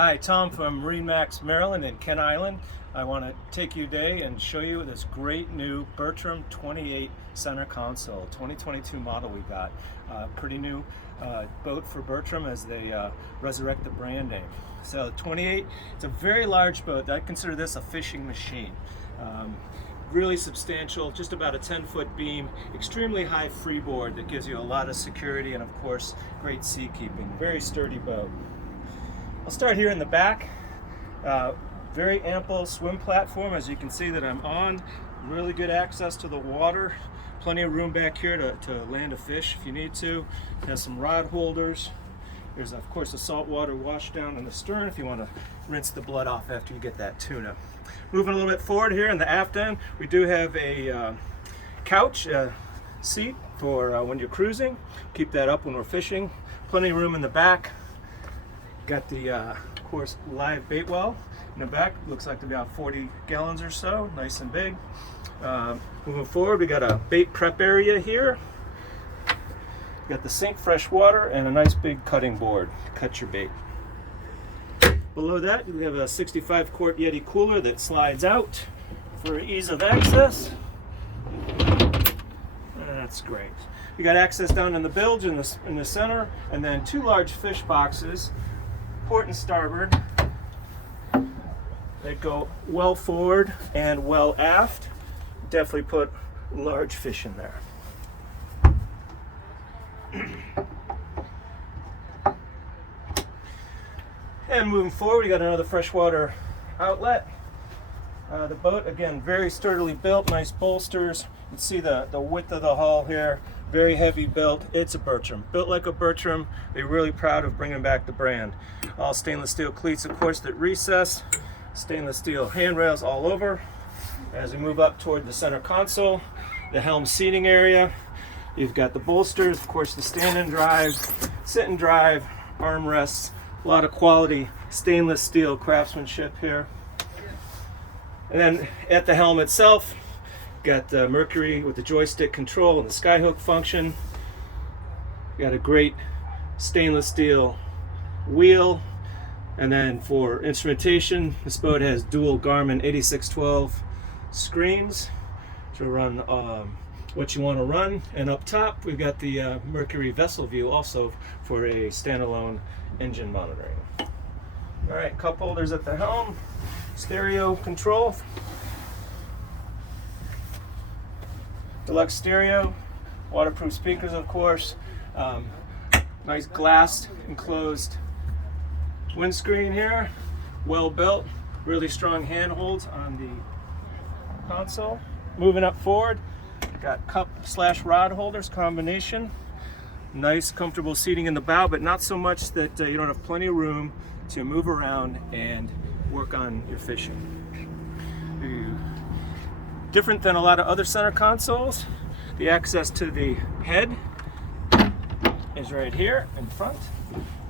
Hi, Tom from MarineMax Maryland in Kent Island. I want to take you today and show you this great new Bertram 28 center console, 2022 model we got. Pretty new boat for Bertram as they resurrect the brand name. So 28, it's a very large boat. I consider this a fishing machine. Really substantial, just about a 10-foot beam, extremely high freeboard that gives you a lot of security and of course great sea keeping. Very sturdy boat. I'll start here in the back. Very ample swim platform, as you can see that I'm on. Really good access to the water. Plenty of room back here to land a fish if you need to. It has some rod holders. There's of course a saltwater wash down in the stern if you want to rinse the blood off after you get that tuna. Moving a little bit forward here in the aft end, we do have a couch seat for when you're cruising. Keep that up when we're fishing. Plenty of room in the back. Got the, of course, live bait well in the back. Looks like to be about 40 gallons or so, nice and big. Moving forward, we got a bait prep area here. Got the sink fresh water and a nice big cutting board to cut your bait. Below that, we have a 65 quart Yeti cooler that slides out for ease of access. That's great. We got access down in the bilge in the center, and then two large fish boxes, port and starboard. They go well forward and well aft. Definitely put large fish in there. And moving forward, we got another freshwater outlet. The boat, again, very sturdily built, nice bolsters. You can see the width of the hull here, very heavy built. It's a Bertram, built like a Bertram. They're really proud of bringing back the brand. All stainless steel cleats, of course, that recess. Stainless steel handrails all over. As we move up toward the center console, the helm seating area, you've got the bolsters, of course, the stand and drive, sit and drive, armrests, a lot of quality stainless steel craftsmanship here. And then at the helm itself, got Mercury with the joystick control and the skyhook function. Got a great stainless steel wheel. And then for instrumentation, this boat has dual Garmin 8612 screens to run what you want to run. And up top, we've got the Mercury vessel view also for a standalone engine monitoring. All right, cup holders at the helm, stereo control, deluxe stereo, waterproof speakers, of course, nice glass enclosed windscreen here, well built, really strong handholds on the console. Moving up forward, got cup/rod holders combination. Nice comfortable seating in the bow, but not so much that you don't have plenty of room to move around and work on your fishing. Different than a lot of other center consoles, the access to the head is right here in front.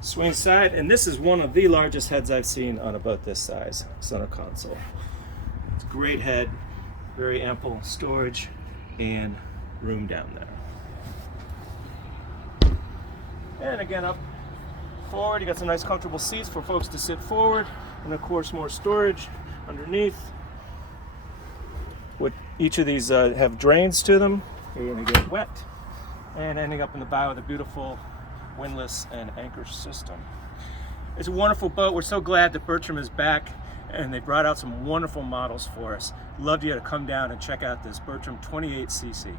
Swing side, and this is one of the largest heads I've seen on a boat this size, center console. It's a great head, very ample storage and room down there. And again, up forward, you got some nice comfortable seats for folks to sit forward, and of course more storage underneath. Each of these have drains to them. You're going to get wet, and ending up in the bow with a beautiful windlass and anchor system. It's a wonderful boat. We're so glad that Bertram is back, and they brought out some wonderful models for us. Love you to come down and check out this Bertram 28cc.